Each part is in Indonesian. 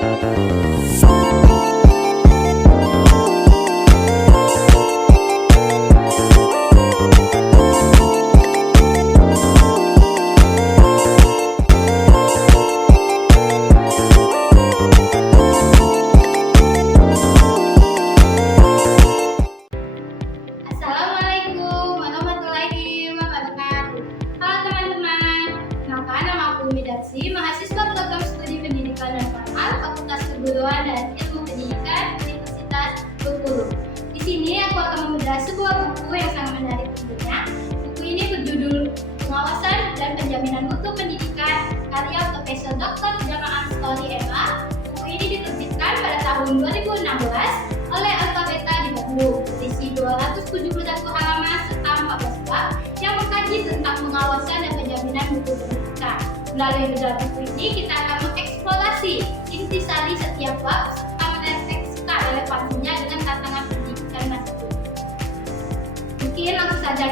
Assalamualaikum warahmatullahi wabarakatuh. Halo teman-teman, nama aku Midarsi, mahasiswa program studi pendidikan dan formal Fakultas Keguruan dan Ilmu Pendidikan Universitas Bengkulu. Di sini aku akan membahas sebuah buku yang sangat menarik tentunya. Buku ini berjudul Pengawasan dan Penjaminan Mutu Pendidikan karya Profesor Dr. Jamaah Ansori MA. Buku ini diterbitkan pada tahun 2016 oleh Alfabeta di Bandung. Berisi 271 halaman serta 14 bab yang mengkaji tentang pengawasan dan penjaminan mutu pendidikan. Melalui bedah buku ini kita akan mengeksplorasi intisari setiap bab serta merefleksikan relevansinya dengan tantangan pendidikan masa kini. Mungkin langsung saja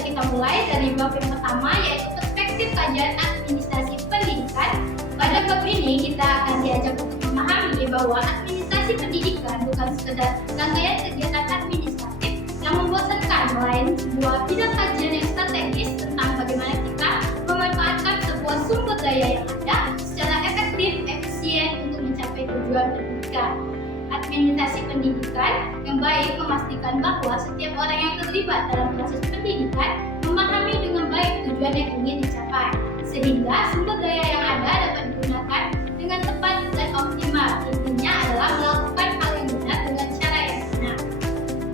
kita mulai dari bab yang pertama, yaitu perspektif kajian administrasi pendidikan. Pada bab ini kita akan diajak untuk memahami bahwa administrasi pendidikan bukan sekedar rangkaian kegiatan administratif yang membosankan, melainkan sebuah bidang kajian yang strategis tentang bagaimana kita memanfaatkan sebuah sumber daya yang ada secara efektif, efisien untuk mencapai tujuan pendidikan. Administrasi pendidikan yang baik memastikan bahwa setiap orang yang terlibat dalam proses pendidikan memahami dengan baik tujuan yang ingin dicapai, sehingga sumber daya yang ada dapat digunakan dengan tepat dan optimal. Intinya adalah melakukan hal yang benar dengan cara yang benar.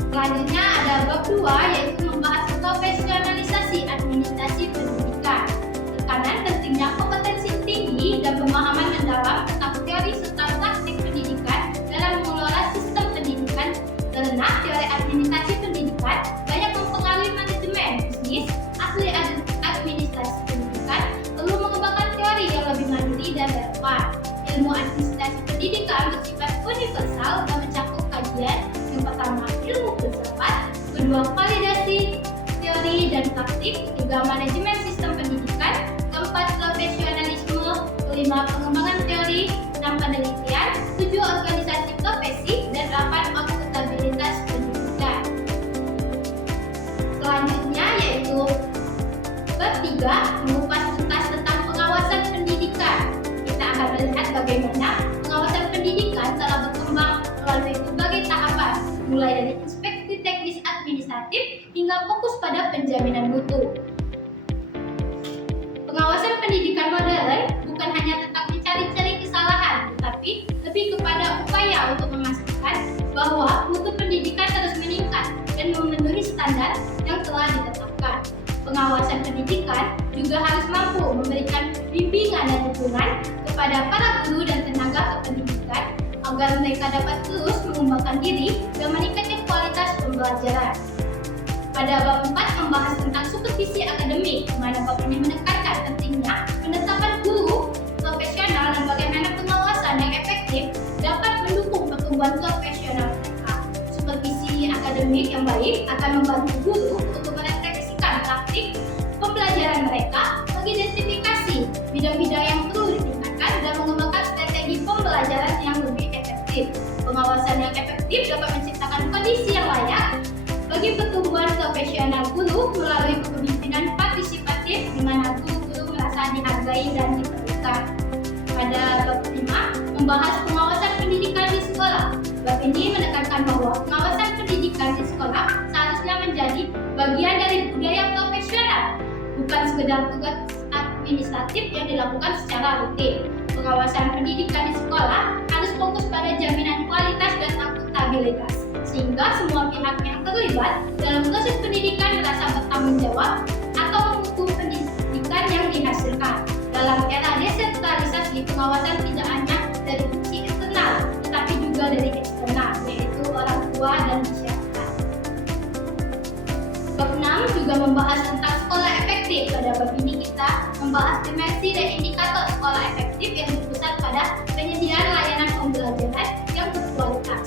Selanjutnya ada bab 2, yaitu membahas profesionalisasi administrasi pendidikan. Tekanan pentingnya kompetensi tinggi dan pemahaman mendalam tentang teori serta praktik pendidikan dalam mengelola sistem pendidikan, karena teori administrasi pendidikan banyak mempengaruhi manajemen bisnis. Ahli administrasi pendidikan perlu mengembangkan teori yang lebih mandiri dan relevan. Ilmu administrasi pendidikan bersifat universal dan mencakup kajian yang pertama ilmu filsafat, kedua validasi teori dan praktik, ketiga manajemen sistem pendidikan, keempat profesionalisme, kelima pengembangan teori, enam penelitian, tujuh organisasi profesi, dan 8 akuntabilitas pendidikan. Selanjutnya yaitu bab 3, mengupas tuntas tentang pengawasan pendidikan. Kita akan melihat bagaimana pengawasan pendidikan telah berkembang melalui berbagai tahapan, mulai dari inspeksi teknis administratif hingga fokus pada penjaminan mutu. Pengawasan pendidikan modern bukan hanya tentang mencari-cari kesalahan, tetapi lebih kepada upaya untuk memastikan bahwa mutu pendidikan terus meningkat dan memenuhi standar yang telah ditetapkan. Pengawasan pendidikan juga harus mampu memberikan bimbingan dan dukungan kepada para guru dan tenaga kependidikan agar mereka dapat terus mengembangkan diri dan meningkatkan kualitas pembelajaran. Pada bab 4 membahas tentang supervisi akademik, di mana bab ini menekankan pentingnya penetapan guru profesional dan bagaimana pengawasan yang efektif dapat mendukung pertumbuhan profesional mereka. Supervisi akademik yang baik akan membantu guru untuk merefleksikan praktik pembelajaran mereka, mengidentifikasi bidang-bidang yang perlu ditingkatkan, dan mengembangkan strategi pembelajaran yang lebih efektif. Pengawasan yang efektif dapat menciptakan kondisi yang layak bagi pertumbuhan profesional guru melalui kepemimpinan partisipatif di mana guru-guru merasa dihargai dan diperlukan. Pada bab 5 membahas pengawasan pendidikan di sekolah. Bab ini menekankan bahwa pengawasan pendidikan di sekolah seharusnya menjadi bagian dari budaya profesional, bukan sekedar tugas administratif yang dilakukan secara rutin. Pengawasan pendidikan di sekolah harus fokus pada jaminan kualitas dan akuntabilitas, sehingga semua pihak yang terlibat dalam proses pendidikan merasa bertanggung jawab atau mendukung pendidikan yang dihasilkan. Dalam era desentralisasi, pengawasan tidak hanya dari sisi internal, tetapi juga dari eksternal, yaitu orang tua dan masyarakat. Bab 6 juga membahas tentang sekolah efektif. Pada bab ini kita membahas dimensi dan indikator sekolah efektif yang berpusat pada penyediaan layanan pembelajaran yang berkualitas.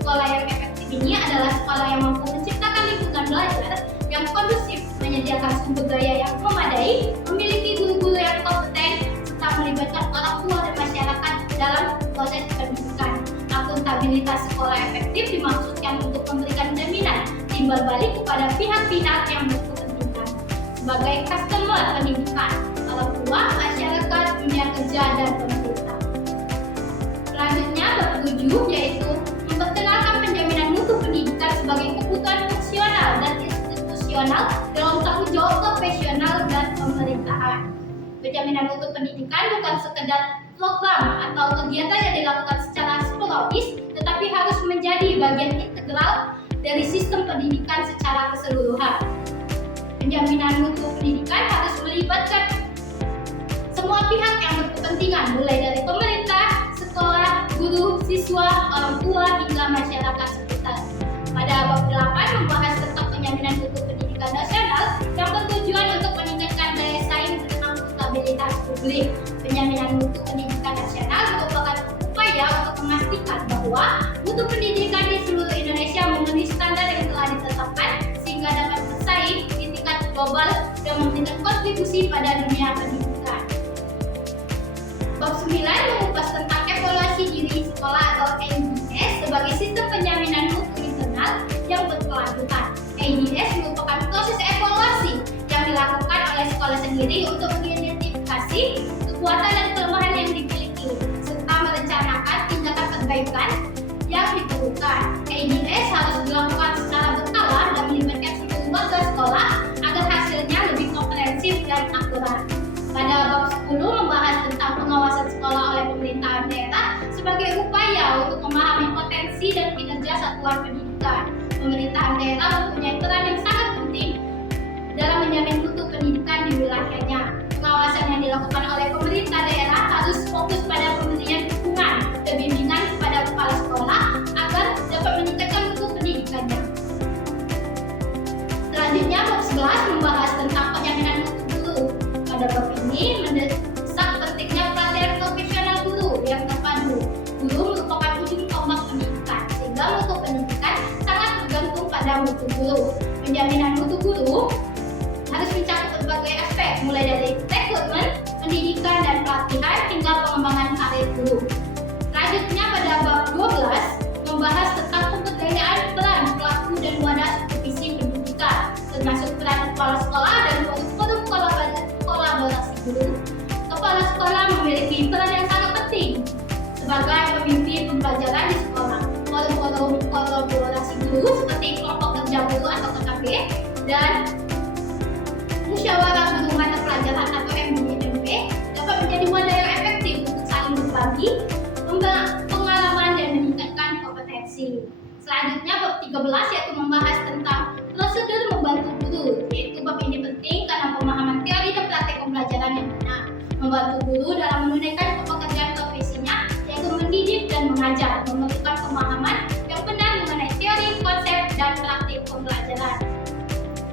Sekolah yang efektif ini adalah sekolah yang mampu menciptakan lingkungan belajar yang kondusif, menyediakan sumber daya yang memadai, memiliki guru-guru yang kompeten, timbal balik kepada pihak-pihak yang berkepentingan sebagai customer pendidikan, orang tua, masyarakat, dunia kerja, dan pemerintah. Selanjutnya bab 7 yaitu memperkenalkan penjaminan mutu pendidikan sebagai kebutuhan fungsional dan institusional dalam tanggung jawab profesional dan pemerintahan. Penjaminan mutu pendidikan bukan sekedar program atau kegiatan yang dilakukan secara sporadis, tetapi harus menjadi bagian integral dari sistem pendidikan secara keseluruhan. Penjaminan mutu pendidikan harus melibatkan semua pihak yang berkepentingan, mulai dari pemerintah, sekolah, guru, siswa, orang tua, hingga masyarakat sekitar. Pada bab 8 membahas tentang penjaminan mutu pendidikan nasional yang bertujuan untuk meningkatkan daya saing dan akuntabilitas publik. Penjaminan mutu pendidikan nasional merupakan upaya untuk memastikan bahwa mutu pendidikan di seluruh Indonesia memenuhi standar yang telah ditetapkan sehingga dapat bersaing di tingkat global dan memberikan kontribusi pada dunia pendidikan. Bab 9 mengupas tentang evaluasi diri sekolah atau ADS sebagai sistem penjaminan mutu internal yang berkelanjutan. ADS merupakan proses evaluasi yang dilakukan oleh sekolah sendiri untuk mengidentifikasi kekuatan dan kelemahan yang dimiliki serta merencanakan tindakan perbaikan yang diperlukan. ADS harus dilakukan secara berkala dan melibatkan seluruh warga sekolah agar hasilnya lebih komprehensif dan akurat. Pada bab 10 membahas tentang pengawasan sekolah oleh pemerintahan daerah sebagai upaya untuk memahami potensi dan kinerja satuan pendidikan. Pemerintahan daerah mempunyai peran yang sangat penting dalam menjamin mutu pendidikan di wilayahnya. Pengawasan yang dilakukan oleh pemerintah daerah harus fokus pada pemberian dukungan dan bimbingan kepada kepala sekolah agar dapat meningkatkan mutu pendidikannya. Selanjutnya bab 11 membahas tentang penjaminan mutu guru. Pada bab ini mendesak pentingnya pelatihan profesional guru yang terpadu. Guru merupakan ujung tombak pendidikan, sehingga mutu pendidikan sangat bergantung pada mutu guru. Penjaminan mutu guru harus mencakup berbagai aspek, mulai dari rekrutmen, pendidikan, dan pelatihan hingga pengembangan karir guru. Selanjutnya pada bab 12 membahas tentang pemberdayaan peran pelaku dan wadah supervisi pendidikan, termasuk peran kepala sekolah dan forum kolaborasi guru. Kepala sekolah memiliki peran yang sangat penting sebagai pemimpin pembelajaran di sekolah. Forum kolaborasi guru seperti kelompok kerja guru atau KKB dan musyawarah guru mata pelajaran atau MGMP dapat menjadi wadah yang efektif untuk saling berbagi pengalaman dan meningkatkan kompetensi. Selanjutnya bab 13 yaitu membahas tentang prosedur membantu guru. Yaitu bab ini penting karena pemahaman teori dan praktek pembelajaran yang benar membantu guru dalam menunaikan pekerjaan profesinya, yaitu mendidik dan mengajar, memerlukan pemahaman yang benar mengenai teori, konsep, dan praktik pembelajaran.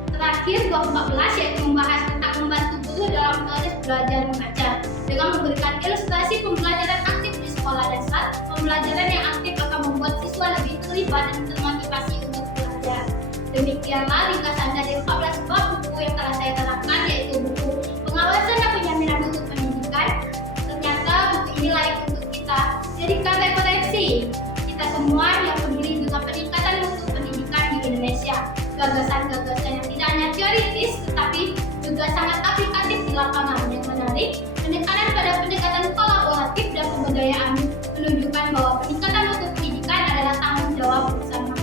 Terakhir, bab 14 yaitu membahas tentang membantu guru dalam proses belajar mengajar dengan memberikan ilustrasi pembelajaran aktif di sekolah dasar. Pembelajaran yang aktif akan membuat siswa lebih terlibat dan termotivasi untuk belajar. Demikianlah ringkasan dari 14 bab buku yang telah saya terangkan, yaitu buku Pengawasan dan Penjaminan Mutu Pendidikan. Ternyata buku ini layak untuk kita jadikan referensi kita semua yang peduli dengan peningkatan mutu pendidikan di Indonesia. Gagasan-gagasan yang tidak hanya teoritis tetapi juga sangat aplikatif di lapangan yang menarik, penekanan pada pendekatan kolaboratif dan pemberdayaan menunjukkan bahwa peningkatan mutu pendidikan adalah tanggung jawab bersama.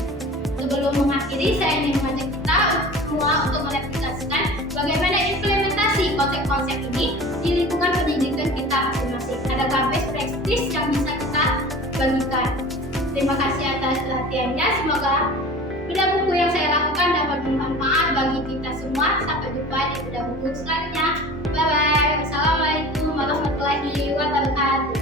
Sebelum mengakhiri, saya ingin mengajak kita semua untuk mereplikasikan bagaimana implementasi konsep-konsep ini di lingkungan pendidikan kita masing-masing. Adakah best practice yang bisa kita bagikan? Terima kasih atas perhatiannya. Semoga bedah buku yang saya lakukan dapat bermanfaat bagi kita semua. Sampai jumpa di bedah buku selanjutnya. Bye bye. Wassalamualaikum warahmatullahi wabarakatuh.